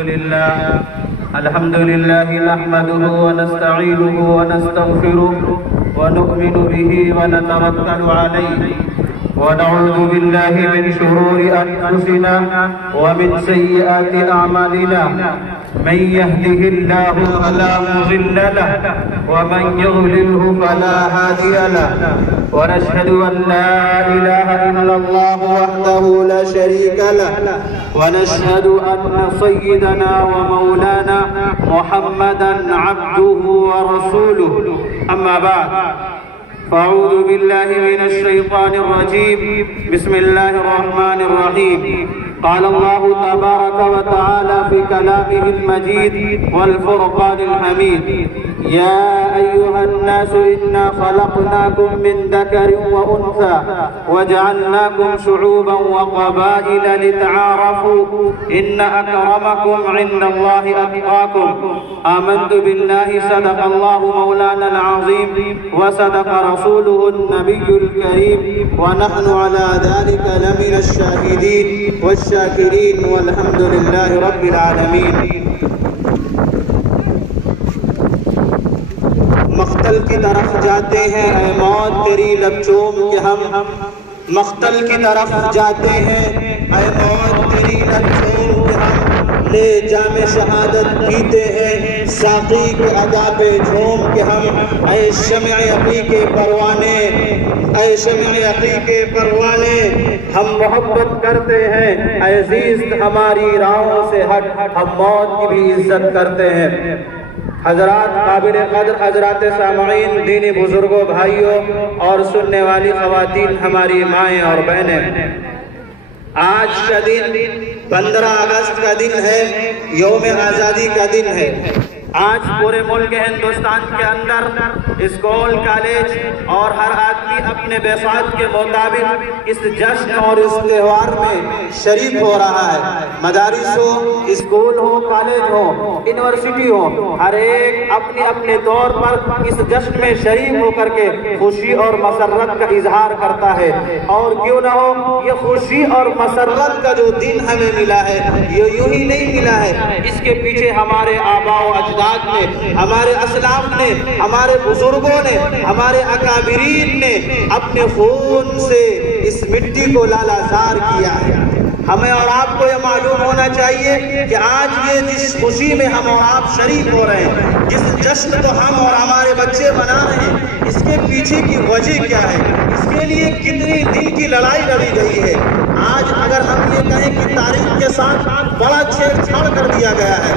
الحمد لله نحمده ونستعينه ونستغفره ونؤمن به ونتوكل عليه ونعوذ بالله من شرور أنفسنا ومن سيئات أعمالنا من يهده الله فلا مضل له ومن يضلله فلا هادي له ونشهد أن لا إله إلا الله وحده لا شريك له ونشهد أن سيدنا ومولانا محمدا عبده ورسوله أما بعد فأعوذ بالله من الشيطان الرجيم بسم الله الرحمن الرحيم قال الله تبارك وتعالى في كلامه المجيد والفرقان الحميد يا أيها الناس إنا خلقناكم من ذكر وأنثى وجعلناكم شعوبا وقبائل لتعارفوا إن أكرمكم عند الله أتقاكم آمنت بالله صدق الله مولانا العظيم وصدق رسوله النبي الكريم ونحن على ذلك لمن الشاهدين والشاكرين والحمد لله رب العالمين. مقتل کی طرف جاتے ہیں اے موت تیری لب چوم کے ہم مقتل کی طرف جاتے ہیں اے موت تیری لب چوم کے ہم لے جام شہادت پیتے ہیں ساقی کے ادا پہ جھوم کے ہم اے شمع عقی کے پروانے اے شمع عقی کے پروانے ہم محبت کرتے ہیں اے عزیز ہماری راہوں سے ہٹ ہم موت کی بھی عزت کرتے ہیں. حضرات قابل قدر حضرات سامعین دینی بزرگوں بھائیوں اور سننے والی خواتین ہماری مائیں اور بہنیں آج کا دن 15 اگست کا دن ہے یوم آزادی کا دن ہے. آج پورے ملک ہندوستان کے اندر اسکول کالج اور ہر آدمی اپنے بیسات کے مطابق اس جشن اور اس تہوار میں شریک ہو رہا ہے. مدارس ہو اسکول ہو کالج ہو یونیورسٹی ہو ہر ایک اپنے اپنے طور پر اس جشن میں شریک ہو کر کے خوشی اور مسرت کا اظہار کرتا ہے. اور کیوں نہ ہو یہ خوشی اور مسرت کا جو دن ہمیں ملا ہے یہ یوں ہی نہیں ملا ہے. اس کے پیچھے ہمارے آباء و اجداد نے ہمارے اسلاف نے ہمارے بزرگوں نے ہمارے اکابرین نے اپنے خون سے اس مٹی کو لالازار کیا ہے. ہمیں اور آپ کو یہ معلوم ہونا چاہیے کہ آج یہ جس خوشی میں ہم اور آپ شریک ہو رہے ہیں جس جشن کو ہم اور ہمارے بچے منا رہے ہیں اس کے پیچھے کی وجہ کیا ہے اس کے لیے کتنی دن کی لڑائی لڑی گئی ہے. آج اگر ہم یہ کہیں کہ تاریخ کے ساتھ بڑا چھیڑ چھاڑ کر دیا گیا ہے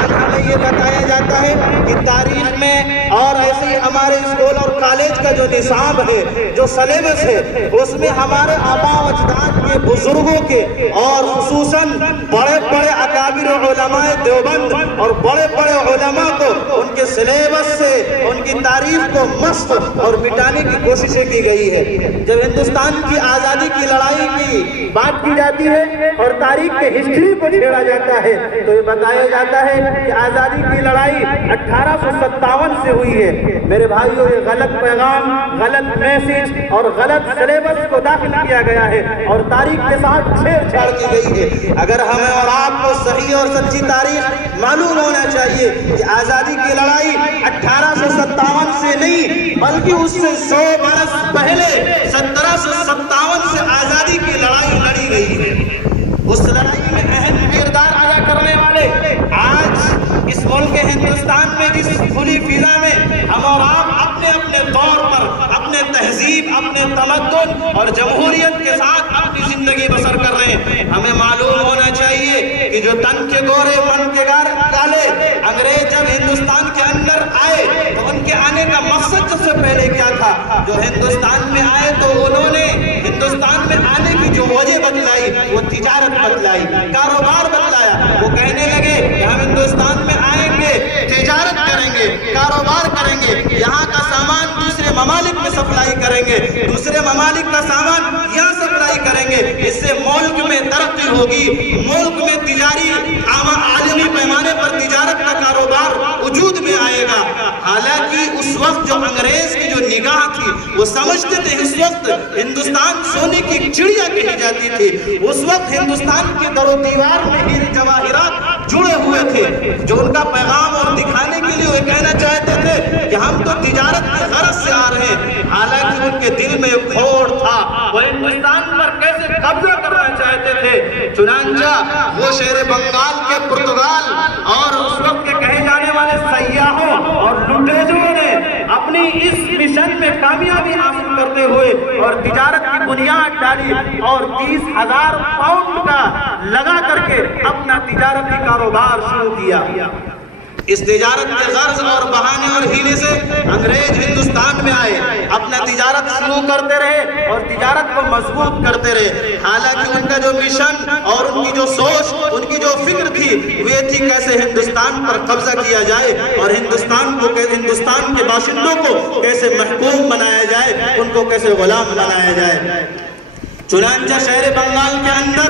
آج ہمیں یہ بتایا جاتا ہے کہ تاریخ میں اور ایسے ہی ہمارے اسکول اور کالج کا جو نصاب ہے جو سلیبس ہے اس میں ہمارے آباء و اجداد کے بزرگوں کے اور خصوصاً بڑے بڑے اکابر علماء دیوبند اور بڑے بڑے علماء کو ان کے سلیبس سے ان کی تاریخ کو مسخ اور مٹانے کی کوششیں کی گئی ہے. جب ہندوستان کی آزادی کی لڑائی کی بات کی جاتی ہے اور تاریخ کے ہسٹری کو چھیڑا جاتا ہے تو یہ بتایا جاتا ہے کہ آزادی کی لڑائی 1857 سے ہوئی ہے. میرے بھائیوں یہ غلط پیغام غلط میسج اور غلط سلیبس کو داخل کیا گیا ہے اور تاریخ کے ساتھ چھیڑ چھاڑ کی گئی ہے. اگر ہمیں اور آپ کو صحیح اور سچی تاریخ معلوم ہونا چاہیے کہ آزادی کی لڑائی 1857 سے نہیں بلکہ اس سے 100 برس پہلے 1757 سے آزادی کی لڑائی لڑی گئی ہے. اس لڑائی میں اہم کردار ادا کرنے والے آج اس ملک ہندوستان میں جس کھلی فضا میں ہم اور آپ اپنے اپنے طور پر اپنے تہذیب اپنے تمدن اور جمہوریت کے ساتھ اپنی زندگی بسر کر رہے ہیں ہمیں معلوم ہونا چاہیے کہ جو تن کے گورے من کے کالے انگریز جب ہندوستان کے اندر آئے تو ان کے آنے کا مقصد سب سے پہلے کیا تھا. جو ہندوستان میں آئے تو انہوں نے ہندوستان میں آنے کی جو وجہ بتلائی وہ تجارت بتلائی کاروبار بتلایا. وہ کہنے لگے کہ ہم ہندوستان میں آئیں گے تجارت کریں گے کاروبار کریں گے یہاں کا سامان دوسرے ممالک میں سپلائی کریں گے دوسرے ممالک کا سامان یہاں سپلائی کریں گے. اس سے ملک میں ترقی ہوگی ملک میں تجاری عالمی پیمانے پر تجارت کا کاروبار وجود میں آئے گا. حالانکہ اس وقت جو انگریز کی جو نگاہ تھی وہ سمجھتے تھے اس وقت ہندوستان سونے کی چڑیا کہی جاتی تھی. اس وقت ہندوستان کے در و دیوار میں ہیرے جواہرات جڑے ہوئے تھے، جو ان کا پیغام اور دکھانے کے لیے وہ کہنا چاہتے تھے کہ ہم تو تجارت کی غرض سے آ رہے ہیں، حالانکہ ان کے دل میں ایک کھوڑ تھا، وہ ہندوستان پر کیسے قبضہ کرنا چاہتے تھے۔ چنانچہ وہ شہر بنگال کے پرتگال اور اس وقت کے کہے جانے والے سیاحوں اور لٹیروں نے اپنی اس مشن میں کامیابی حاصل کرتے ہوئے اور تجارت کی بنیاد ڈالی اور 30,000 پاؤنڈ کا لگا کر کے اپنا تجارتی کاروبار شروع کیا۔ اس تجارت کے غرض اور بہانے اور ہیلے سے انگریز ہندوستان میں آئے، اپنا تجارت شروع کرتے رہے اور تجارت کو مضبوط کرتے رہے، حالانکہ ان کا جو مشن اور ان کی جو سوچ، ان کی جو فکر تھی وہ تھی کیسے ہندوستان پر قبضہ کیا جائے اور ہندوستان کے باشندوں کو کیسے محکوم بنایا جائے، ان کو کیسے غلام بنایا جائے۔ چنانچہ شہر بنگال کے اندر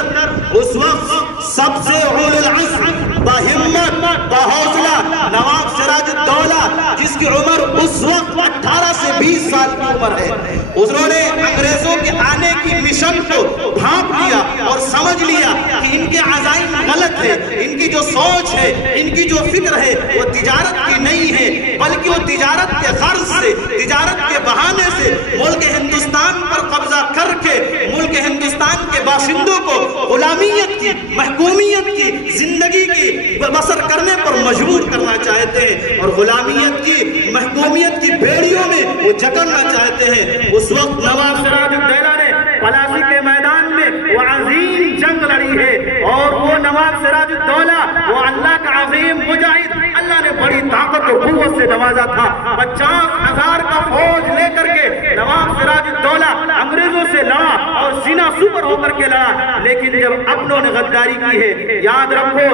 اس وقت سب سے اولو العزم، باہمت، باحوصلہ نواب سراج الدولہ، جس کی عمر اس وقت 18 سے 20 سال کی عمر ہے، انہوں نے انگریزوں کے آنے کی مشن کو بھانپ لیا اور سمجھ لیا کہ ان کے عزائم غلط ہے، ان کی جو سوچ ہے، ان کی جو فکر ہے وہ تجارت کی نہیں ہے، بلکہ وہ تجارت کے غرض سے، تجارت کے بہانے سے ملک ہندوستان پر قبضہ کر کے ملک ہندوستان کے باشندوں کو غلامیت کی، محکومیت کی زندگی کی بسر کرنے پر مجبور کرنا چاہتے ہیں اور غلامیت کی، محکومیت کی بیڑیوں میں وہ جکڑنا چاہتے ہیں۔ اس وقت نواب سراج الدولہ نے پلاسی کے میدان میں وہ عظیم جنگ لڑی ہے اور وہ نواب سراج الدولہ وہ اللہ کا عظیم مجاہد، اللہ نے بڑی طاقت اور قوت سے نوازا تھا۔ 50,000 کا فوج لے کر کے نواب سراج الدولہ انگریزوں سے لڑا اور سینہ سپر ہو کر کے لڑا، لیکن جب اپنوں نے غداری کی ہے، یاد رکھو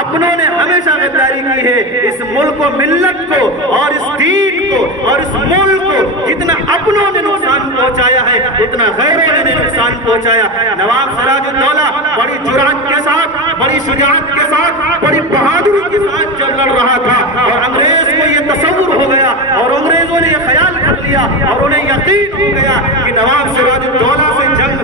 اپنوں نے ہمیشہ غداری کی ہے، اس ملک و ملت کو اور اس دین کو اور اس ملک کو جتنا اپنوں نے نقصان پہنچایا ہے اتنا غیروں نے نقصان پہنچایا۔ نواب سراج الدولہ بڑی جرأت کے ساتھ، بڑی شجاعت کے ساتھ، بڑی بہادری کے ساتھ جب لڑ رہا تھا اور انگریز کو یہ تصور ہو گیا اور انگریزوں نے یہ خیال کر لیا اور انہیں یقین ہو گیا کہ نواب سراج الدولہ سے جنگ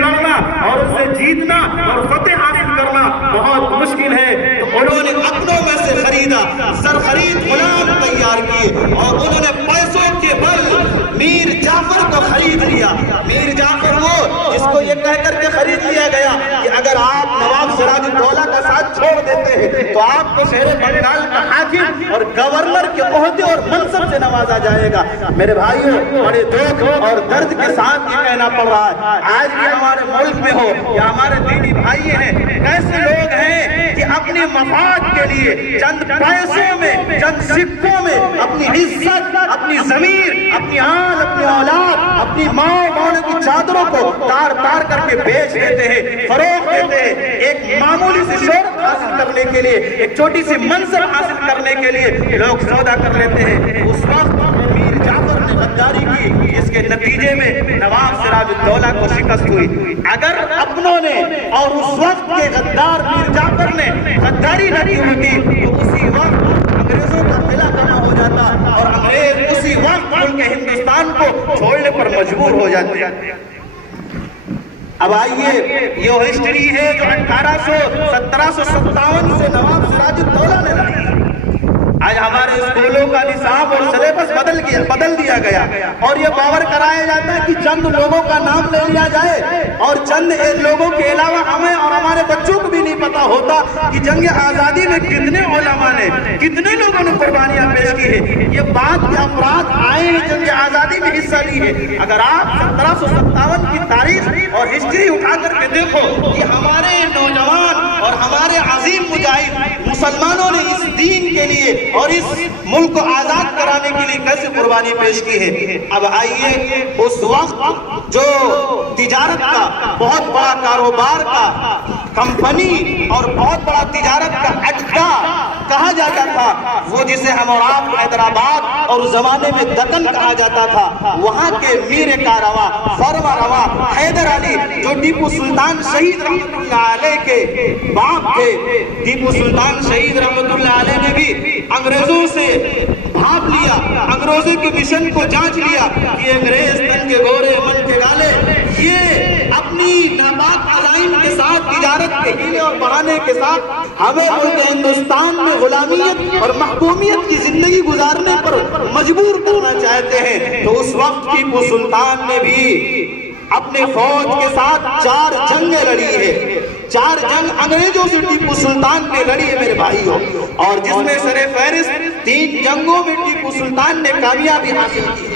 لڑنا اور اس سے جیتنا اور فتح حاصل کرنا بہت مشکل ہے، تو انہوں نے اپنوں میں سے خریدا، سر خرید غلام تیار کیے اور انہوں نے پیسوں کے بل میر جعفر کو خرید لیا۔ میر جعفر وہ جس کو یہ کہہ کر کے خرید لیا گیا کہ اگر آپ نواب سراج الدولہ کا ساتھ چھوڑ دیتے ہیں تو آپ کو شہر بنگال کا حاکم اور گورنر کے عہدے اور منصب سے نوازا جائے گا۔ میرے بھائیوں، بڑے دکھ اور درد کے ساتھ یہ کہنا پڑ رہا ہے، آج بھی ہمارے ملک میں ہو یا ہمارے دینی بھائی ہیں، کیسے لوگ ہیں کہ اپنے مفاد کے لیے چند پیسوں میں، چند سکوں میں اپنی عزت، اپنی ضمیر، اپنی آل، اپنی اولاد، اپنی ماں باپ کی چادروں کو تار تار کر کے بیچ دیتے ہیں، فروخت دیتے ہیں، ایک معمولی سی شہرت حاصل کرنے کے لیے، ایک چھوٹی سی منصب حاصل کرنے کے لیے لوگ سودا کر لیتے ہیں۔ اس وقت میر جعفر نے غداری کی، اس کے نتیجے میں نواب سراج الدولہ کو شکست ہوئی۔ اگر اپنوں نے اور اس وقت کے غدار میر جعفر نے غداری نہ کی ہوتی تو اسی وقت انگریزوں کا قلعہ کما ہو جاتا اور انگریز اسی وقت ملک ہندوستان کو چھوڑنے پر مجبور ہو جاتے۔ اب آئیے، یہ ہسٹری ہے جو 1757 سے نواب سراج الدولہ نے لڑی۔ آج ہمارے اسکولوں کا نصاب اور سلیبس بدل دیا گیا اور یہ باور کرایا جاتا ہے کہ چند لوگوں کا نام لے لیا جائے اور چند لوگوں کے علاوہ ہمیں اور ہمارے بچوں کو بھی نہیں پتا ہوتا کہ جنگ آزادی میں کتنے علماء نے، کتنے لوگوں نے قربانیاں پیش کی ہے۔ یہ بات کے افراد آئے ہیں جنگ آزادی میں حصہ لی ہے۔ اگر آپ 1757 کی تاریخ اور ہسٹری اٹھا کر کے دیکھو کہ ہمارے نوجوان اور ہمارے عظیم مجاہد مسلمانوں نے اس دین کے لیے اور اس ملک کو آزاد کرانے کے لیے کیسے قربانی پیش کی ہے۔ اب آئیے، اس وقت جو تجارت کا بہت بڑا کاروبار کا کمپنی اور بہت بڑا تجارت کا اڈا کہا جاتا تھا، وہ جسے ہم اور آپ حیدرآباد اور زمانے میں دکن کہا جاتا تھا، وہاں کے میر کارواں، فرما رواں حیدر علی جو ٹیپو سلطان شہید رحمت اللہ علیہ کے باپ تھے، ٹیپو سلطان شہید رحمت اللہ علیہ نے بھی انگریزوں سے بھاپ لیا، انگریزوں کے مشن کو جانچ لیا کہ انگریز تن کے گورے من کے گالے، یہ اپنی ناپاک عزائم کے ساتھ تجارت تجارت کے ہیلے اور بہانے کے ساتھ ہمیں ملک ہندوستان میں غلامیت اور محکومیت کی زندگی گزارنے پر مجبور کرنا چاہتے ہیں، تو اس وقت ٹیپو سلطان نے بھی اپنے فوج کے ساتھ 4 جنگیں لڑی ہے۔ 4 جنگ انگریزوں سے ٹیپو سلطان نے لڑی ہے میرے بھائیوں، اور جس میں سر فہرست 3 جنگوں میں ٹیپو سلطان نے کامیابی حاصل کی ہے۔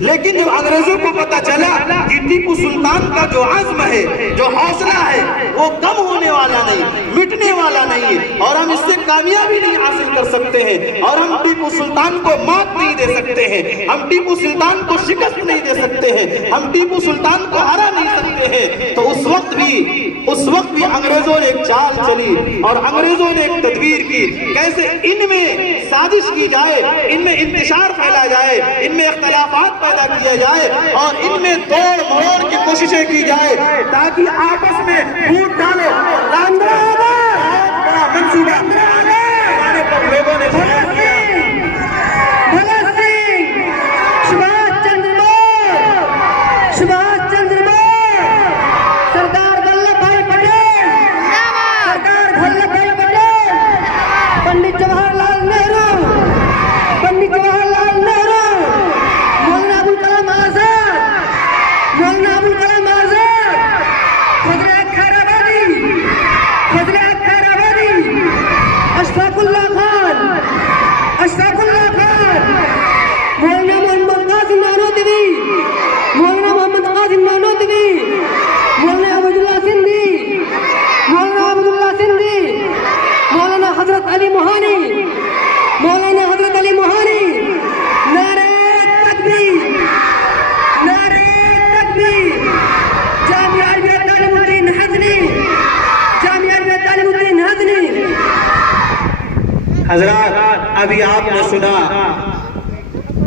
لیکن جب انگریزوں کو پتا چلا کہ ٹیپو سلطان کا جو عزم ہے، جو حوصلہ ہے، وہ کم ہونے والا نہیں، مٹنے والا نہیں ہے، اور ہم اس سے کامیابی نہیں حاصل کر سکتے ہیں، اور ہم ٹیپو سلطان کو مات نہیں دے سکتے ہیں، ہم ٹیپو سلطان کو شکست نہیں دے سکتے ہیں، ہم ٹیپو سلطان کو ہرا نہیں سکتے ہیں، تو اس وقت بھی انگریزوں نے ایک چال چلی اور انگریزوں نے ایک تدبیر کی، کیسے ان میں سازش کی جائے، ان میں انتشار پھیلا جائے، ان میں اختلافات پیدا کیا جائے، اور ان میں توڑ مروڑ کی کوششیں کی جائے، تاکہ آپس میں پھوٹ ڈالو منصوبہ بنانے پر لوگوں نے بھگت سنگھ، سبھاش چندر بوس، سردار ولبھ بھائی پٹیل، پنڈت جواہر لال نہرو، مولانا ابوالکلام آزاد، فضل حق خیر آبادی، اشفاق اللہ خان، مولانا محمد قاسم نانوتوی، مولانا عبد اللہ سندھی، مولانا حضرت علی موہانی، نعرہ تکبیر، جامعہ تعلیم الدین ہضنی۔ حضرات، ابھی آپ نے سنا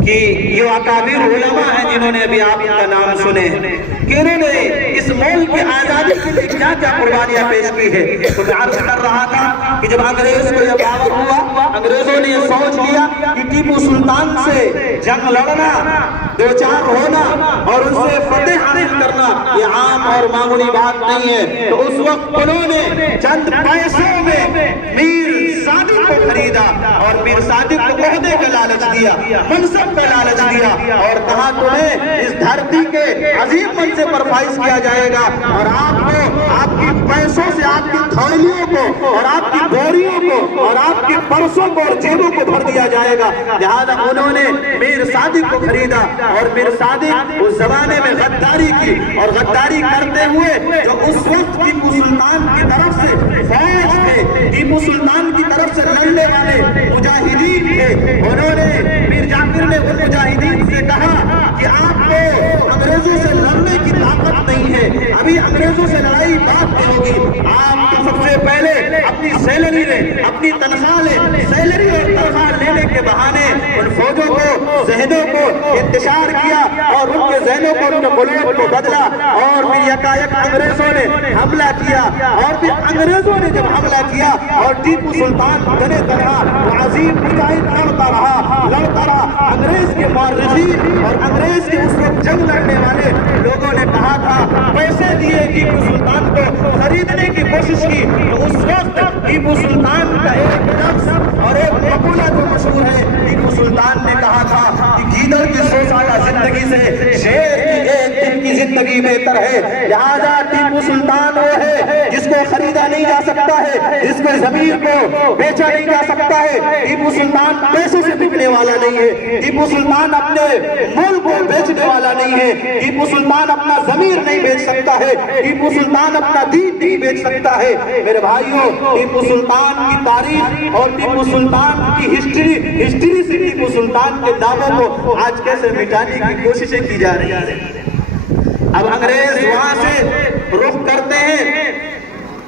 کہ یہ اکابر علماء ہیں جنہوں نے ابھی آپ کا نام سنے کہ انہوں نے اس ملک کی آزادی کے لیے کیا کیا قربانیاں پیش کی ہے۔ تو میں عرض کر رہا تھا کہ جب انگریز کو یہ باور ہوا، انگریزوں نے یہ سوچ لیا کہ ٹیپو سلطان سے جنگ لڑنا، 2-4 ہونا اور ان سے فتح حاصل کرنا یہ عام اور معمولی بات نہیں ہے، تو اس وقت انہوں نے چند پیسوں میں میر صادق کو خریدا اور میر صادق کو عہدے کا لالچ دیا، منصب کا لالچ دیا، اور کہا تمہیں اس دھرتی کے عظیم منصب پر فائز کیا جائے گا، اور آپ کو آپ کی پیسوں سے آپ کی تھیلیوں کو اور آپ کی بوریوں کو اور آپ کی پرسوں کو اور جیبوں کو بھر دیا جائے گا۔ لہذا انہوں نے میر صادق کو خریدا، اور میر صادق اس زمانے میں غداری کی، اور غداری کرتے ہوئے جو اس وقت ٹیپو سلطان کی طرف سے فوج تھے، ٹیپو سلطان کی طرف سے لڑنے والے مجاہدین تھے، انہوں نے میر جعفر نے ان مجاہدین سے کہا کہ آپ کو انگریزوں سے لڑنے کی طاقت نہیں ہے، ابھی انگریزوں سے لڑائی بات نہیں ہوگی، آپ کو سب سے پہلے اپنی سیلری لیں، اپنی تنخواہ لیں، سیلری اور تنخواہ لینے کے بہانے ان فوجوں کو، ذہنوں کو انتشار کیا، اور ان کے ذہنوں کو، ان کے قلوب کو بدلا، اور پھر یکایک انگریزوں نے حملہ کیا، اور پھر انگریزوں نے جب حملہ کیا اور ٹیپو سلطان بنے طرح وہ عظیم مجاہد لڑتا رہا، انگریز کے مورخین اور انگریز کے اس وقت جنگ لڑنے والے لوگوں نے کہا تھا، پیسے دیے ٹیپو سلطان کو خریدنے کی کوشش کی، تو اس وقت ٹیپو سلطان کا ایک لفظ اور ایک مقولہ جو مشہور ہے، ٹیپو سلطان نے کہا تھا کہ گیدڑ کی 100 سالہ زندگی سے شیر کی ایک دن کی زندگی بہتر ہے، لہذا ٹیپو سلطان وہ ہے جس کو خریدا نہیں جا سکتا ہے، جس کے ضمیر کو بیچا نہیں جا سکتا ہے، ٹیپو سلطان پیسے سے بکنے والا نہیں ہے، ٹیپو سلطان اپنے ملک کو بیچنے والا نہیں ہے، ٹیپو سلطان اپنا ضمیر نہیں بیچ سکتا ہے، ٹیپو سلطان اپنا دین نہیں بیچ سکتا ہے۔ میرے بھائیوں، ٹیپو سلطان کی تاریخ اور ٹیپو سلطان کی ہسٹری سے ٹیپو سلطان کے ناموں کو آج کیسے مٹانے کی کوششیں کی جا رہی ہیں۔ اب انگریز وہاں سے رخ کرتے ہیں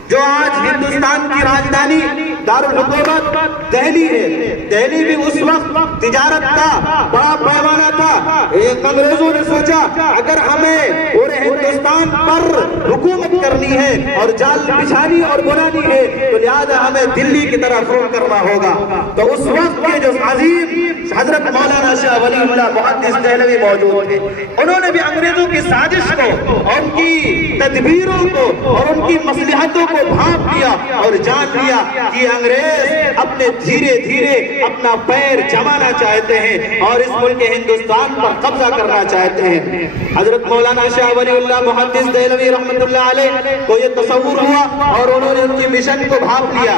جو آج ہندوستان کی راجدھانی دارالحکومت دہلی ہے. دہلی بھی اس وقت تجارت کا بڑا پیمانہ تھا. ایک انگریزوں نے سوچا اگر ہمیں پورے ہندوستان پر حکومت کرنی ہے اور جال بچھانی اور بنانی ہے تو لہذا ہمیں دلی کی طرف رخ کرنا ہوگا. تو اس وقت کے جو عظیم حضرت مولانا شاہ ولی اللہ محدث دہلوی موجود تھے, انہوں نے بھی انگریزوں کی سازش کو اور ان کی تدبیروں کو اور ان کی مصلحتوں کو بھانپ لیا اور جان لیا کہ انگریز اپنے دھیرے دھیرے اپنا پیر جمانا چاہتے ہیں اور اس ملک ہندوستان پر قبضہ کرنا چاہتے ہیں. حضرت مولانا شاہ ولی اللہ محدث دہلوی رحمت اللہ علیہ کو یہ تصور ہوا اور انہوں نے ان کی مشن کو بھانپ لیا.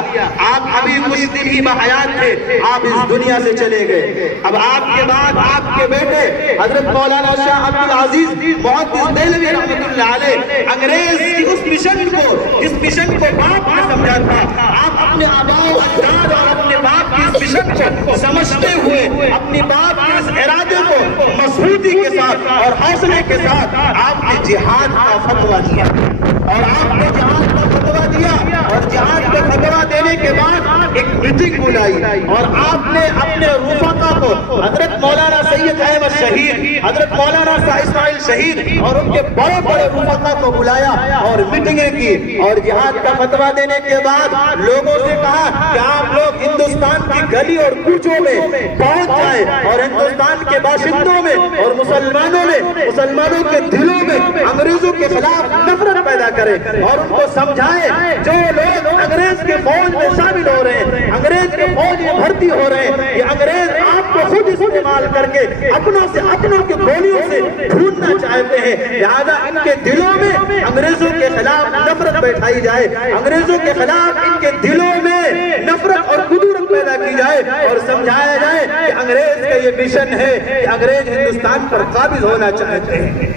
آپ ابھی کچھ دن ہی بحیات تھے, آپ اس دنیا سے چلے گئے. اب آپ کے بعد آپ کے بیٹے حضرت مولانا شاہ عبد العزیز محدث دہلوی رحمت اللہ علیہ انگریز کی اس مشن کو, جس مشن کو باپ نے سمجھا تھا, آپ اپنے آباء و اجداد اور اپنے باپ کی اس مشن کو سمجھتے ہوئے اپنی باپ کے اس ارادے کو مضبوطی کے ساتھ اور حوصلے کے ساتھ آپ نے جہاد کا فتویٰ دیا. اور آپ نے جہاد کا فتویٰ دیا اور جہاد کا فتویٰ دینے کے بعد ایک میٹنگ بلائی اور آپ نے اپنے رفقا کو حضرت مولانا سید احمد شہید, حضرت مولانا شاہ اسماعیل شہید اور ان کے بڑے بڑے رفقا کو بلایا اور میٹنگیں کی اور جہاد کا فتویٰ دینے کے بعد لوگوں سے کہا کہ آپ لوگ ہندوستان کی گلی اور کوچوں میں پہنچ جائیں اور ہندوستان کے باشندوں میں اور مسلمانوں میں, مسلمانوں کے دلوں میں انگریزوں کے خلاف نفرت پیدا کریں اور ان کو سمجھائیں جو لوگ انگریز کے فوج میں شامل ہو رہے ہیں, انگریز کے فوج میں بھرتی ہو رہے ہیں, یہ انگریز آپ کو خود استعمال کر کے اپنوں کے گولیوں سے ڈھونڈنا چاہتے ہیں. لہذا ان کے دلوں میں انگریزوں کے خلاف نفرت بیٹھائی جائے, انگریزوں کے خلاف ان کے دلوں میں نفرت اور قدورت پیدا کی جائے اور سمجھایا جائے کہ انگریز کا یہ مشن ہے کہ انگریز ہندوستان پر قابض ہونا چاہتے ہیں.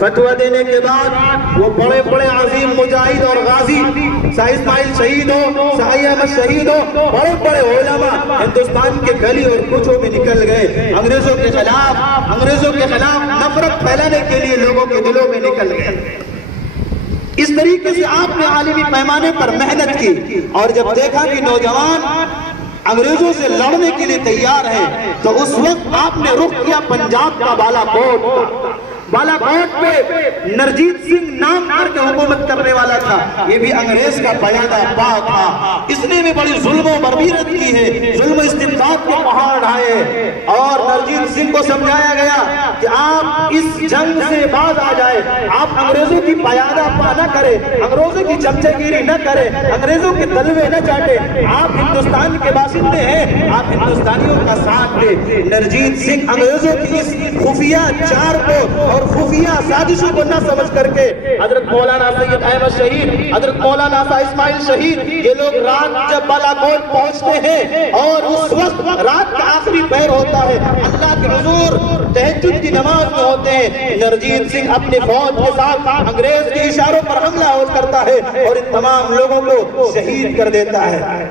فتویٰ دینے کے بعد وہ بڑے بڑے عظیم مجاہد اور غازی, شاہ اسماعیل شہید ہو, شاہ احمد شہید ہو, بڑے بڑے علماء ہندوستان کے گلی اور کوچوں میں نکل گئے, انگریزوں کے خلاف نفرت پھیلانے کے لیے لوگوں کے دلوں میں نکل گئے. اس طریقے سے آپ نے عالمی پیمانے پر محنت کی اور جب دیکھا کہ نوجوان انگریزوں سے لڑنے کے لیے تیار ہیں تو اس وقت آپ نے رخ کیا پنجاب کا بالا کوٹ. بالا کوٹ پہ نرجیت سنگھ نام کر کے حکومت کرنے والا تھا, یہ بھی انگریز کا پیادہ پا تھا. اس نے بھی بڑی ظلم و بربریت کی ہے, ظلم و استبداد کے پہاڑ ڈھائے اور نرجیت سنگھ کو سمجھایا گیا کہ آپ اس جنگ سے باز آ جائے, آپ انگریزوں کی پیادہ پا نہ کریں, انگریزوں کی چمچے گیری نہ کریں, انگریزوں کے تلوے نہ چاٹیں, آپ ہندوستان کے باشندے ہیں, آپ ہندوستانیوں کا ساتھ دیں. نرجیت سنگھ انگریزوں کی اس خفیہ چار کو اور خفیہ سازشوں کو نہ سمجھ کر کے حضرت مولانا سید احمد شہید, حضرت مولانا شاہ اسماعیل شہید, یہ لوگ رات جب بالا کوٹ پہنچتے ہیں اور اس وقت رات کا آخری پہر ہوتا ہے, اللہ کے حضور تہجد کی نماز میں ہوتے ہیں, نرجیت سنگھ اپنی فوج کے ساتھ انگریز کے اشاروں پر حملہ کرتا ہے اور ان تمام لوگوں کو شہید کر دیتا ہے.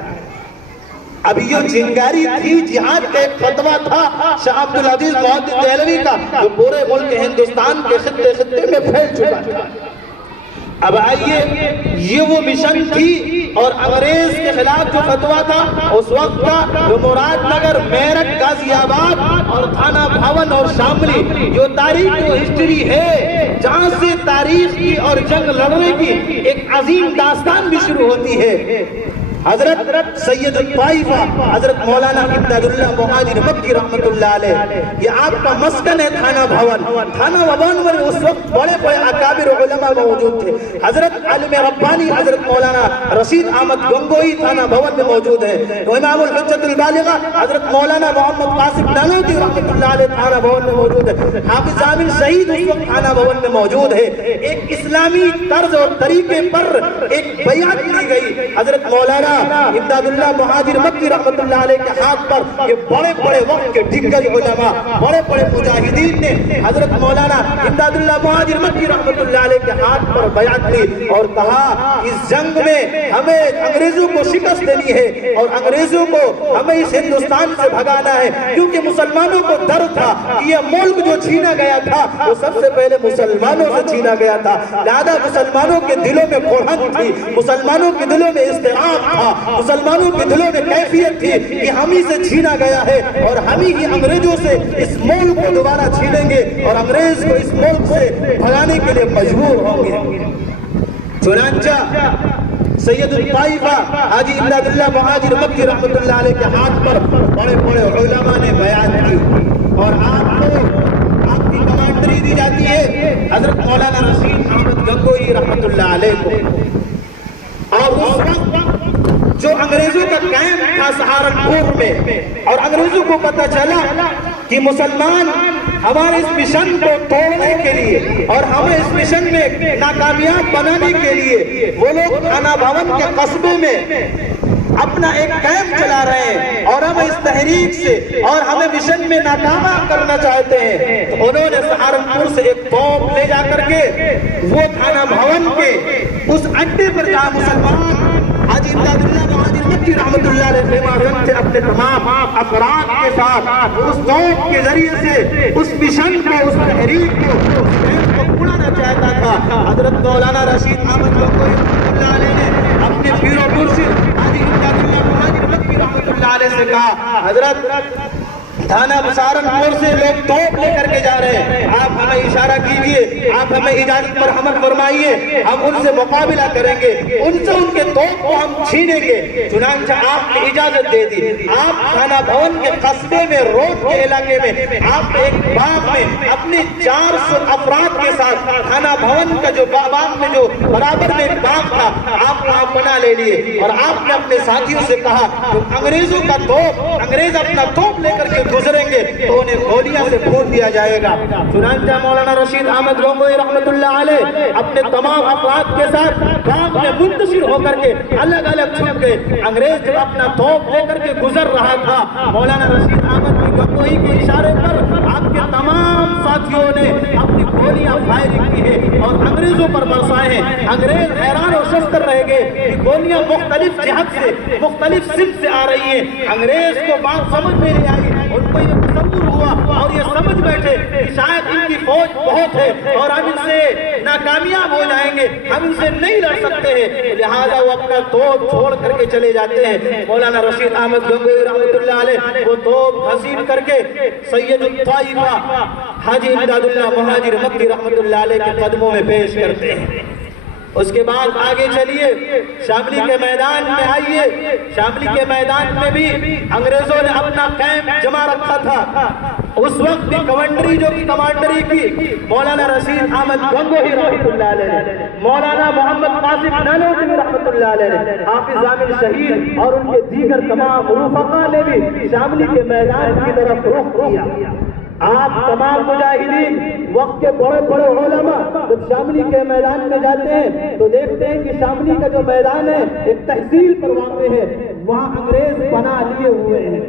اب یہ چنگاری تھی, جہاد کا ایک فتویٰ تھا شاہ عبد العزیز محدث دہلوی کا جو پورے ملک ہندوستان کے خطے خطے میں پھیل چکا تھا. اب آئیے, یہ وہ مشن تھی اور انگریز کے خلاف جو فتویٰ تھا اس وقت کا جو مراد نگر, میرٹھ, غازی آباد اور تھانہ بھون اور شاملی, جو تاریخ و ہسٹری ہے جہاں سے تاریخ کی اور جنگ لڑنے کی ایک عظیم داستان بھی شروع ہوتی ہے. حضرت سید الطائفہ حضرت مولانا امداد اللہ مہاجر مکی رحمت اللہ علیہ, یہ آپ کا مسکن ہے تھانہ بھون. تھانہ بھون میں اس وقت بڑے بڑے اکابر علماء موجود تھے. حضرت عالم ربانی حضرت مولانا رشید احمد گنگوئی تھانہ بھون میں موجود ہے. امام الحجت البالغہ حضرت مولانا محمد قاسم نانوتوی رحمت اللہ علیہ تھانہ بھون میں موجود ہے. حافظ عامر شہید اس وقت تھانہ بھون میں موجود ہے. ایک اسلامی طرز اور طریقے پر ایک بیعت لی گئی. حضرت مولانا امداد اللہ مہاجر مکی رحمت اللہ علیہ کے ہاتھ پر یہ بڑے بڑے وقت کے دگج علماء, بڑے بڑے مجاہدین نے حضرت مولانا امداد اللہ مہاجر مکی رحمت اللہ علیہ کے ہاتھ پر بیعت لی اور کہا اس جنگ میں ہمیں انگریزوں کو شکست دینی ہے اور انگریزوں کو ہمیں اس ہندوستان سے بھگانا ہے, کیونکہ مسلمانوں کو ڈر تھا کہ یہ ملک جو چھینا گیا تھا وہ سب سے پہلے مسلمانوں سے چھینا گیا تھا. لہذا مسلمانوں کے دلوں میں قرآن تھی, مسلمانوں کے دلوں میں اضطراب تھا، مسلمانوں کے دلوں میں کیفیت تھی کہ ہم ہی سے چھینا گیا ہے اور ہم ہی انگریزوں سے اس ملک کو دوبارہ چھینیں گے اور انگریز کو اس ملک سے بھگانے کے لیے مجبور ہوں گے۔ چنانچہ سید الطائفہ حاجی امداد اللہ مہاجر مکی رحمۃ اللہ علیہ کے ہاتھ پر بڑے بڑے علماء نے بیان کی اور آپ کی کمانڈری دی جاتی ہے حضرت مولانا رشید احمد گنگوئی رحمۃ اللہ علیہ کو۔ اور اس وقت جو انگریزوں کا کیمپ تھا سہارنپور میں اور انگریزوں کو پتہ چلا کہ مسلمان ہمارے اس مشن کو توڑنے کے لیے اور ہمیں اس مشن میں ناکامیاب بنانے کے لیے وہ لوگ تھانہ بھون کے قصبے میں اپنا ایک کیمپ چلا رہے ہیں اور ہم اس تحریک سے اور ہمیں مشن میں ناکام کرنا چاہتے ہیں، تو انہوں نے سہارنپور سے ایک توپ لے جا کر کے وہ تھانہ بھون کے اس اڈے پر جہاں مسلمان حاجی امداد اللہ مہاجر مکی رحمۃ اللہ علیہ خیمہ سے اپنے تمام افراد کے ساتھ اس توپ کے ذریعے سے اس مشن کو، اس تحریک کو، اس کیمپ کو اڑانا چاہتا تھا۔ حضرت مولانا رشید احمد گنگوئی رحمۃ اللہ علیہ نے اپنے پیر و مرشد حاجی امداد اللہ مہاجر مکی رحمۃ اللہ علیہ سے کہا، حضرت تھانہ سہارنپور سے لوگ توپ لے کر کے جا رہے ہیں، آپ ہمیں اشارہ کیجئے، آپ ہمیں اجازت پر حمل فرمائیے، ہم ان سے مقابلہ کریں گے، ان سے ان کے توپ کو ہم چھینیں گے۔ چنانچہ آپ نے اجازت دے دی، آپ تھانہ بھون کے قصبے میں روڈ کے علاقے میں آپ ایک باغ میں اپنے 400 افراد کے ساتھ تھانہ بھون کا جو باغ میں جو برابر میں باغ تھا آپ وہاں پناہ لے لیے اور آپ نے اپنے ساتھیوں سے کہا کہ انگریزوں کا توپ، انگریز اپنا توپ لے کر کے گزریں گے تو انہیں گولیاں سے پھونک دیا جائے گا۔ چنانچہ مولانا رشید احمد گنگوئی رحمۃ اللہ علیہ اپنے تمام افراد کے ساتھ باغ میں منتشر ہو کر کے الگ الگ چھپ گئے۔ انگریز جب اپنا توپ لے کر کے گزر رہا تھا، مولانا رشید احمد گنگوئی کے اشارے پر آپ کے تمام ساتھیوں نے اپنی گولیاں فائرنگ کی ہے اور انگریزوں پر برسائے ہیں۔ انگریز حیران و شستر رہ گئے کہ گولیاں مختلف جہت سے، مختلف سمت سے آ رہی ہیں۔ انگریز کو بات سمجھ میں نہیں آئی، ان کو یہ تصور ہوا اور یہ سمجھ بیٹھے کہ شاید ان کی فوج بہت ہے اور ہم ان سے ناکامیاب ہو جائیں گے، ہم ان سے نہیں لڑ سکتے ہیں، لہذا وہ اپنا توپ چھوڑ کر کے چلے جاتے ہیں۔ مولانا رشید احمد گنگوئی رحمۃ اللہ علیہ وہ توپ حسین کر کے سید الطائفہ حاجی امداد اللہ مہاجر مکی رحمۃ اللہ علیہ کے قدموں میں پیش کرتے ہیں۔ اس کے بعد آگے چلیے، شاملی کے میدان میں آئیے۔ شاملی کے میدان میں بھی انگریزوں نے اپنا کیمپ جما رکھا تھا۔ اس وقت بھی کمانڈری جو کی کمانڈری کی مولانا رشید احمد گنگوئی رحمۃ اللہ علیہ، مولانا محمد قاسم نانوتوی رحمۃ اللہ علیہ، حافظ عامر شہید اور ان کے دیگر تمام رفقا نے بھی شاملی کے میدان کی طرف رخ کیا۔ آپ تمام مجاہدین وقت کے بڑے بڑے علماء جب شاملی کے میدان میں جاتے ہیں تو دیکھتے ہیں کہ شاملی کا جو میدان ہے ایک تحصیل پر واقع ہے، وہاں انگریز پناہ لیے ہوئے ہیں،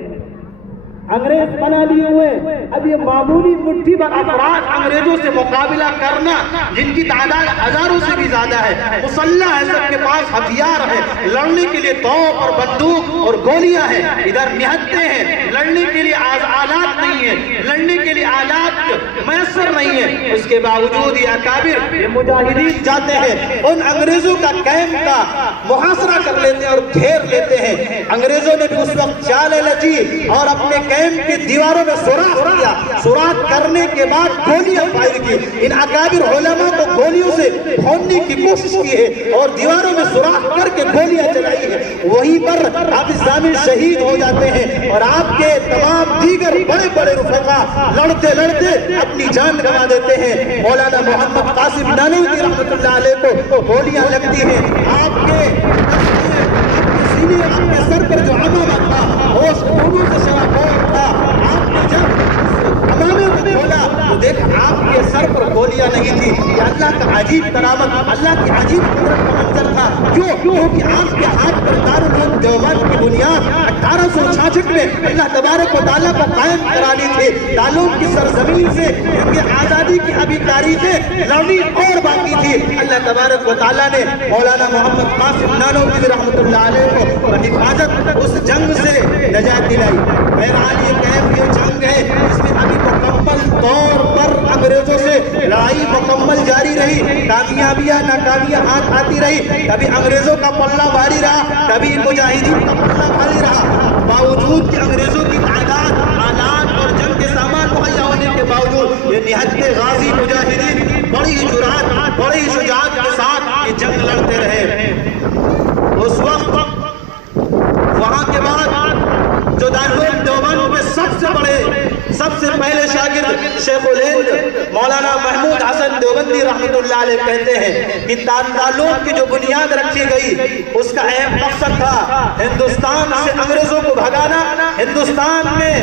انگریز پناہ لیے ہوئے۔ اب یہ معمولی مٹھی بھر افراد انگریزوں سے مقابلہ کرنا جن کی تعداد ہزاروں سے بھی زیادہ ہے، مسلح ہے، سب کے پاس ہتھیار ہے، لڑنے کے لیے توپ اور بندوق اور گولیاں ہیں، ادھر نہتے ہیں، لڑنے کے لیے آلات نہیں ہیں، لڑنے کے لیے آلات میسر نہیں ہیں، اس کے باوجود یہ اکابر یہ مجاہدین جاتے ہیں، ان انگریزوں کا کیمپ کا محاصرہ کر لیتے ہیں اور گھیر لیتے ہیں۔ انگریزوں نے بھی اس وقت چالیں رچی اور اپنے کیمپ کی دیواروں میں سوراخ کیا، سوراخ کرنے کے بعد گولیاں فائر کی، ان اکابر علماء کو گولیوں سے بھوننے کی کوشش کی ہے اور دیواروں میں سوراخ کر کے گولیاں چلائی ہے، وہیں پر حافظ عامر شہید ہو جاتے ہیں اور آپ کے تمام دیگر بڑے بڑے رفقا لڑتے لڑتے اپنی جان گنوا دیتے ہیں۔ مولانا محمد قاسم نانوتوی رحمۃ اللہ علیہ کو گولیاں لگتی ہیں، آپ کے سینے، آپ کے سر پر جو عمامہ تھا ہوش خونوں سے شرابور تھا، آپ نے جب امامے کو کھولا تو دیکھا آپ کے سر پر گولیاں نہیں تھی۔ یہ اللہ کا عجیب کرامت، اللہ کی عجیب قدرت کا منظر تھا۔ کیوں؟ کیونکہ آپ کے ہاتھ پر دارالعلوم دیوبند کی بنیاد 1866 میں اللہ تبارک و تعالیٰ کو قائم کرا لی تھی۔ تعلق کی سرزمین سے کیونکہ آزادی کی ابھی تاریخیں لڑنی اور باقی تھی، اللہ تبارک و تعالیٰ نے مولانا محمد قاسم نانوتوی رحمۃ اللہ علیہ کو حفاظت اس جنگ سے نجات دلائی۔ بہرحال یہ کیمپ، یہ جنگ ہے، اس میں ابھی مکمل طور پر انگریزوں سے لڑائی مکمل جاری رہی، کامیابیاں ناکامیاں ہاتھ آتی رہی، کبھی انگریزوں کا پلہ بھاری رہا، کبھی مجاہدین کا پلہ بھاری رہا، باوجود کہ انگریزوں کی تعداد، آلات اور جنگ کے سامان مہیا ہونے کے باوجود یہ نہایت غازی مجاہدین بڑی جرات، بڑی شجاعت کے ساتھ یہ جنگ لڑتے رہے۔ اس وقت وہاں کے بعد جو دارالعلوم دیوبند کے سب سے بڑے، سب سے پہلے شاگرد شیخ الہند مولانا محمود حسن دیوبندی رحمۃ اللہ علیہ کہتے ہیں کہ تعلق کی جو بنیاد رکھی گئی اس کا اہم مقصد تھا ہندوستان سے انگریزوں کو بھگانا، ہندوستان میں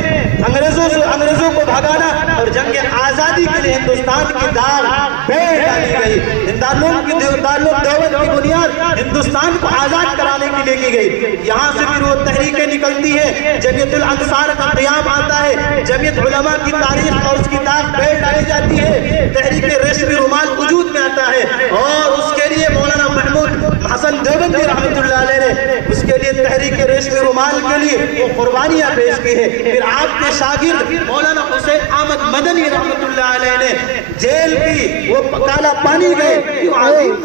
انگریزوں کو بھگانا اور جنگ آزادی کے لیے ہندوستان کی داغ بیٹھ ڈالی گئی۔ تعلق دیوبند کی بنیاد ہندوستان کو آزاد کرانے کے لیے کی گئی۔ یہاں سے پھر وہ تحریکیں نکلتی ہیں، جمیعت الانصار کا قیام آتا ہے، جمیعت علماء کی تاریخ اور اس کی داغ بیٹھ ڈالی جاتی ہے، تحریک ریشمی رومال وجود میں آتا ہے، اور اس کے لیے مولانا محمود حسن دیوبندی رحمۃ اللہ علیہ نے اس کے لیے تحریک ریشمی رومال کے لیے وہ قربانیاں پیش کی ہے۔ پھر آپ کے شاگرد مولانا حسین احمد مدنی رحمۃ اللہ علیہ نے جیل کی وہ کالا پانی گئے،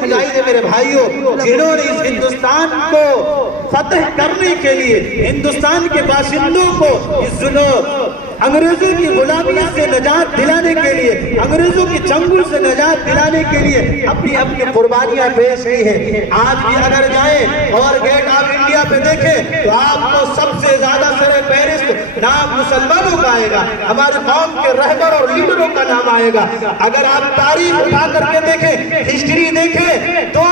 مجاہد میرے بھائیوں، جنہوں نے اس ہندوستان کو فتح کرنے کے لیے، ہندوستان کے باشندوں کو اس انگریزوں کی غلامی سے نجات دلانے کے لیے، انگریزوں کی چنگل سے نجات دلانے کے لیے اپنی قربانیاں پیش کی ہیں۔ آج بھی اگر جائیں اور گیٹ آف انڈیا پہ دیکھیں تو آپ کو سب سے زیادہ سر فہرست نام مسلمانوں کا آئے گا، ہمارے قوم کے رہبر اور لیڈروں کا نام آئے گا۔ اگر آپ تاریخ اٹھا کر کے دیکھیں، ہسٹری دیکھیں، تو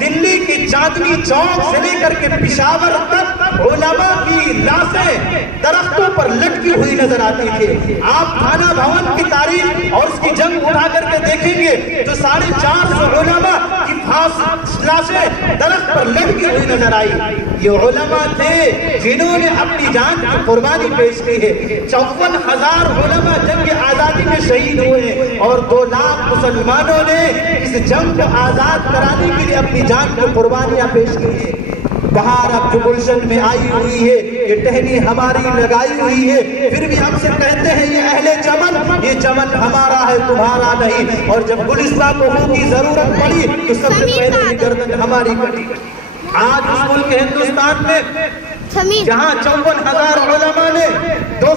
دلی کی چاندنی چوک سے لے کر کے پشاور تک علماء کی لاشیں درختوں پر لٹکی ہوئی نظر آتی تھی۔ آپ تھانہ بھون کی تاریخ اور اس کی جنگ اٹھا کر کے دیکھیں گے تو 450 علماء کی لاشیں درخت پر لٹکی ہوئی نظر آئی۔ یہ علماء تھے جنہوں نے اپنی جان کی قربانی پیش کی ہے۔ 54,000 علماء جنگ آزادی میں شہید ہوئے ہیں اور 2 لاکھ مسلمانوں نے اس جنگ کو آزاد کرانے کے لیے اپنی جان کی قربانیاں پیش کی ہیں۔ بہار اب جو گلشن میں آئی ہوئی ہے، یہ ٹہنی ہماری لگائی ہوئی ہے، پھر بھی ہم سے کہتے ہیں یہ اہل چمن، یہ چمن ہمارا ہے تمہارا نہیں، اور جب گلستہ کو خون کی ضرورت پڑی تو سب سے پہلے ہی گردن ہماری کٹی۔ آج اس ملک ہندوستان میں جہاں 54,000 علماء نے 2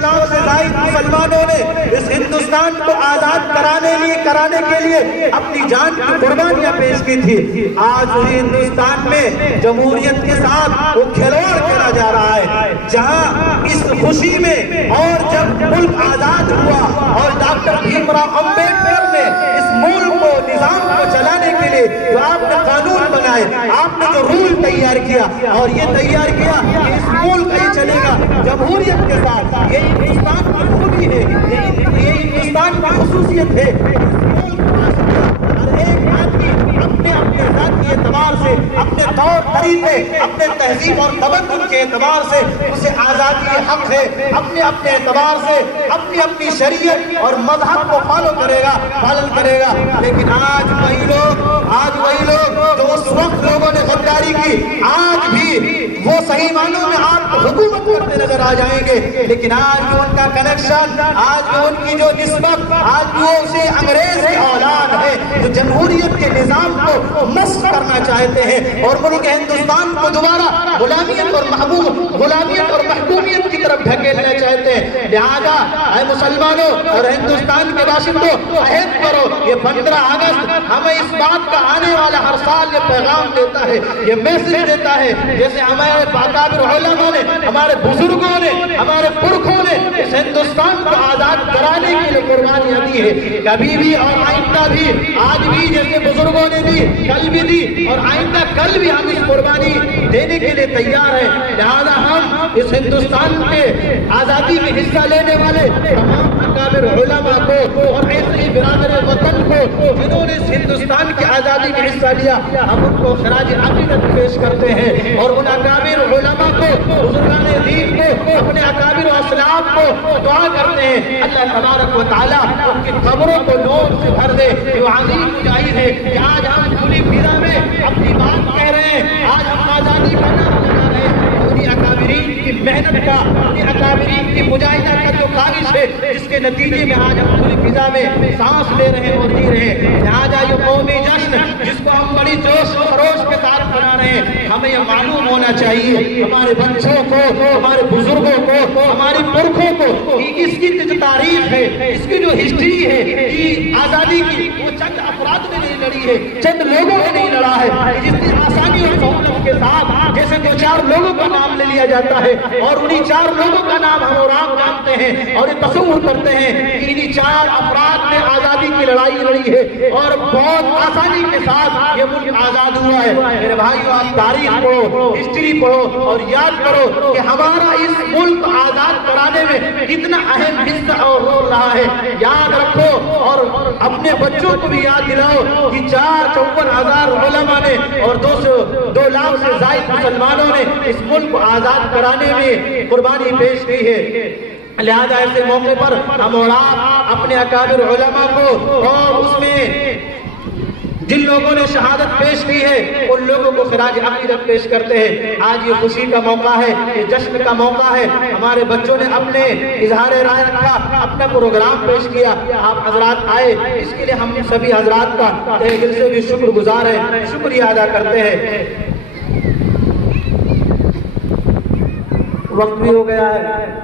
لاکھ سے زائد مسلمانوں نے اس ہندوستان کو آزاد کرانے کے لیے اپنی جان کی قربانیاں پیش کی تھی، آج وہی ہندوستان میں جمہوریت کے ساتھ وہ کھلواڑ کھیلا جا رہا ہے۔ جہاں اس خوشی میں اور جب ملک آزاد ہوا اور ڈاکٹر بھیم راؤ امبیڈکر نے اس ملک کو، نظام کو چلانے کے لیے جو آپ نے قانون بنائے، آپ نے جو رول تیار کیا اور یہ تیار کیا کہ اس ملک یہ چلے گا جمہوریت کے ساتھ، یہ ہندوستان کی خوبی ہے، یہ ہندوستان کی خصوصیت ہے۔ ہر ایک آدمی اپنے ذاتی اعتبار سے، اپنے طور طریقے، اپنے تہذیب اور تمدن کے اعتبار سے اسے آزادی حق ہے، اپنے اعتبار سے اپنی شریعت اور مذہب کو پالن کرے گا۔ لیکن آج وہی لوگ جو اس وقت لوگوں نے غداری کی، آج بھی وہ صحیح معنوں میں آپ کو حکومت کرتے نظر آ جائیں گے، لیکن آج بھی ان کا کنیکشن، آج بھی ان کی جو نسبت، آج بھی وہ اسے انگریز کی اولاد ہے جو جمہوریت کے نظام کو مسخ کرنا چاہتے ہیں اور ملک ہندوستان کو دوبارہ غلامیت اور محکومیت کی طرف دھکیلنا چاہتے ہیں۔ لہذا اے مسلمانوں اور ہندوستان کے باشندوں، عہد کرو، یہ 15 اگست ہمیں اس بات کا آنے والا ہر سال یہ پیغام دیتا ہے، یہ میسج دیتا ہے، جیسے ہمارے اکابر علماء نے، ہمارے بزرگوں نے، ہمارے پرکھوں نے اس ہندوستان کو آزاد کرانے کے لیے قربانیاں دی ہے، کبھی بھی اور آئندہ بھی، آج بھی جیسے بزرگوں نے دی، کل بھی دی اور آئندہ کل بھی ہم اس قربانی دینے کے لیے تیار ہیں۔ لہذا ہم اس ہندوستان کے آزادی میں حصہ لینے والے تمام اکابر علماء کو اور ایسے ہی برادر وطن کو جنہوں نے اس ہندوستان کی آزادی میں حصہ لیا، ہم ان کو خراج عقیدت پیش کرتے ہیں اور ان اکابر علماء کو، بزرگان دین کو، اپنے اکابر و اسلاف کو دعا کرتے ہیں اللہ تبارک و تعالیٰ ان کی قبروں کو نور سے بھر دے۔ یہ عظیم مجاہد ہے کہ آج ہم پوری پھیرا میں اپنی بات کہہ رہے ہیں، آج ہم آزادی کا نام لگا رہے ہیں، انہی اکابرین کی محنت کا، اپنے اکابرین کی مجاہدہ کا جو خواہش ہے، جس کے نتیجے میں آج ہم کھلی فضا میں سانس لے رہے ہیں اور جی رہے ہیں۔ لہٰذا یہ قومی جشن جس کو ہم بڑی جوش و خروش کے ساتھ منا رہے ہیں، ہمیں یہ معلوم ہونا چاہیے ہمارے بچوں کو، ہمارے بزرگوں کو، ہمارے پرکھوں کو کہ اس کی جو تاریخ ہے، اس کی جو ہسٹری ہے کہ آزادی کی، وہ چند افراد نے نہیں لڑی ہے، چند لوگوں نے نہیں لڑا ہے، جس نے آسانی اور سہولت کے ساتھ جیسے دو چار لوگوں کا نام لے لیا جاتا ہے اور انہی چار لوگوں کا نام ہم اور آپ جانتے ہیں اور یہ تصور کرتے ہیں کہ انہی چار افراد نے آزادی کی لڑائی لڑی ہے اور بہت آسانی کے ساتھ یہ ملک آزاد ہوا ہے۔ میرے بھائیو، آپ تاریخ پڑھو، ہسٹری پڑھو اور یاد کرو کہ ہمارا اس ملک آزاد کرانے میں کتنا اہم حصہ اور رول رہا ہے۔ یاد رکھو اور اپنے بچوں کو بھی یاد دلاؤ کہ 454,000 علماء نے اور 2 لاکھ سے زائد مسلمانوں نے اس ملک کو آزاد کرانے میں قربانی پیش کی ہے۔ لہذا ایسے موقع پر ہم اور آپ اپنے اکابر علماء کو اور اس میں جن لوگوں نے شہادت پیش کی ہے ان لوگوں کو خراج عقیدت پیش کرتے ہیں۔ آج یہ خوشی کا موقع ہے، یہ جشن کا موقع ہے۔ ہمارے بچوں نے اپنے اظہار رائے رکھا، اپنا پروگرام پیش کیا، آپ حضرات آئے، اس کے لیے ہم سبھی حضرات کا تہہ دل سے بھی شکر گزار ہیں، شکریہ ادا کرتے ہیں۔ وقت بھی ہو گیا ہے۔